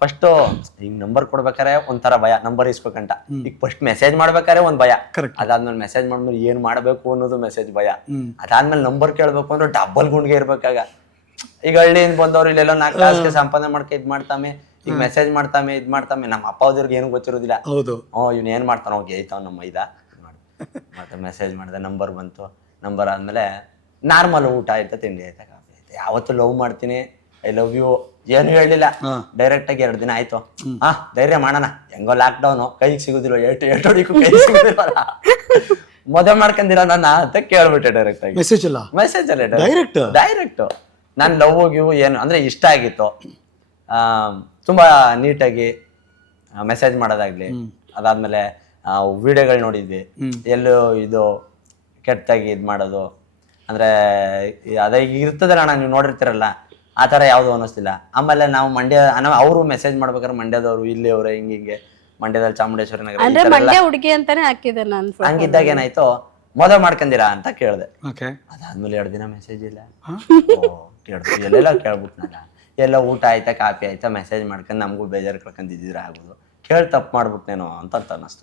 First ಹಿಂಗ್ number ಕೊಡ್ಬೇಕಾರೆ ಒಂಥರ ಭಯ ನಂಬರ್ ಇಸ್ಬೇಕಂತ. ಈಗ ಫಸ್ಟ್ ಮೆಸೇಜ್ ಮಾಡ್ಬೇಕಾರೆ ಒಂದ್ ಭಯ. ಅದಾದ್ಮೇಲೆ ಮೆಸೇಜ್ ಮಾಡಿದ್ಮೇಲೆ ಏನ್ ಮಾಡ್ಬೇಕು ಅನ್ನೋದು ಮೆಸೇಜ್ ಭಯ. ಅದಾದ್ಮೇಲೆ ನಂಬರ್ ಕೇಳ್ಬೇಕು ಅಂದ್ರೆ ಡಬಲ್ ಗುಂಡ್ಗೆ ಇರ್ಬೇಕಾಗ. ಈಗ ಹಳ್ಳಿಯಿಂದ ಬಂದವ್ರು ಇಲ್ಲೆಲ್ಲ ನಾಲ್ಕು ಕ್ಲಾಸ್ಗೆ ಸಂಪಾದನೆ ಮಾಡ್ಕೆ ಇದ್ ಮಾಡ್ತಾಮೆ ಈಗ ಮೆಸೇಜ್ ಮಾಡ್ತಾಮೆ ಇದ್ ಮಾಡ್ತಾಮೆ ನಮ್ಮ ಅಪ್ಪ ಅವ್ರಿಗೆ ಏನು ಗೊತ್ತಿರೋದಿಲ್ಲ. ಹೌದು. ಹ್ಞೂ ಇವ್ನ ಏನು ಮಾಡ್ತಾನ ಹೋಗಿ ಐತಾವ ನಮ್ಮ ಮೈದ. ಮತ್ತೆ ಮೆಸೇಜ್ ಮಾಡಿದೆ ನಂಬರ್ ಬಂತು. ನಂಬರ್ ಆದ್ಮೇಲೆ ನಾರ್ಮಲ್ ಊಟ ಆಯ್ತಾ ತಿಂಡಿ ಆಯ್ತಾ ಕಾಫಿ ಆಯ್ತಾ. ಯಾವತ್ತು ಲವ್ ಮಾಡ್ತೀನಿ. ಐ ಲವ್ ಯು ಏನು ಹೇಳಿಲ್ಲ. ಡೈರೆಕ್ಟ್ ಆಗಿ ಎರಡು ದಿನ ಆಯ್ತು. ಹಾ ಧೈರ್ಯ ಮಾಡೋಣ. ಹೆಂಗೋ ಲಾಕ್ ಡೌನ್ ಕೈಗೆ ಸಿಗುದಿಲ್ಲ ಏಟು ಹೊಡಿಕು ಕೈ ಸಿಗುದಿಲ್ಲ ಮದುವೆ ಮಾಡ್ಕೊಂಡಿರ ನನ್ನ ಅಂತ ಕೇಳ್ಬಿಟ್ಟೆ ಡೈರೆಕ್ಟ್ ಆಗಿ. ಮೆಸೇಜ್ ಅಲ್ಲ ಮೆಸೇಜ್ ಅಲ್ಲ ಡೈರೆಕ್ಟ್ ಡೈರೆಕ್ಟ್ ನಾನು ಲವ್ ಗಿವ್ ಏನು ಅಂದ್ರೆ ಇಷ್ಟ ಆಗಿತ್ತು. ಆ, ತುಂಬಾ ನೀಟಾಗಿ ಮೆಸೇಜ್ ಮಾಡೋದಾಗ್ಲಿ. ಅದಾದ್ಮೇಲೆ ವಿಡಿಯೋಗಳು ನೋಡಿದ್ವಿ. ಎಲ್ಲೂ ಇದು ಕೆಟ್ಟಾಗಿ ಇದು ಮಾಡೋದು. ಅಂದ್ರೆ ಅದೇ ಇರ್ತದಲ್ಲ ಅಣ್ಣ ನೀವು ನೋಡಿರ್ತೀರಲ್ಲ. ಆ ಥರ ಯಾವುದು ಅನ್ನಿಸ್ತಿಲ್ಲ. ಆಮೇಲೆ ನಾವು ಮಂಡ್ಯ ನಾವು ಅವರು ಮೆಸೇಜ್ ಮಾಡ್ಬೇಕಾದ್ರೆ ಮಂಡ್ಯದವರು ಇಲ್ಲಿ ಅವ್ರೆ ಹಿಂಗೆ ಹಿಂಗೆ ಮಂಡ್ಯದಲ್ಲಿ ಚಾಮುಂಡೇಶ್ವರಿ ನಗರ ಈ ಅಂದ್ರೆ ಥರ ಎಲ್ಲ ಮಂಡ್ಯ ಹುಡುಗಿ ಅಂತಾನೆ ಹಾಕಿದೆ ನಾನು ಹಂಗಿದ್ದಾಗ ಏನಾಯ್ತು ಮದುವೆ ಮಾಡ್ಕೊಂಡಿರಾ ಅಂತ ಕೇಳಿದೆ. ಓಕೆ ಅದಾದ್ಮೇಲೆ ಎರಡು ದಿನ ಮೆಸೇಜ್ ಇಲ್ಲ. ಓ, ಕೇಳ್ದು ಎಲ್ಲೆಲ್ಲ ಕೇಳ್ಬಿಟ್ನಲ್ಲ. ಎಲ್ಲ ಊಟ ಆಯ್ತಾ ಕಾಫಿ ಆಯ್ತಾ ಮೆಸೇಜ್ ಮಾಡ್ಕೊಂಡು ನಮಗೂ ಬೇಜಾರು ಕಳ್ಕೊಂಡಿದ್ದೀರಾ ಆಗೋದು ಕೇಳಿ ತಪ್ಪು ಮಾಡ್ಬಿಟ್ನೇನೋ ಅಂತ ಅಂತ ಅನ್ನಿಸ್ತು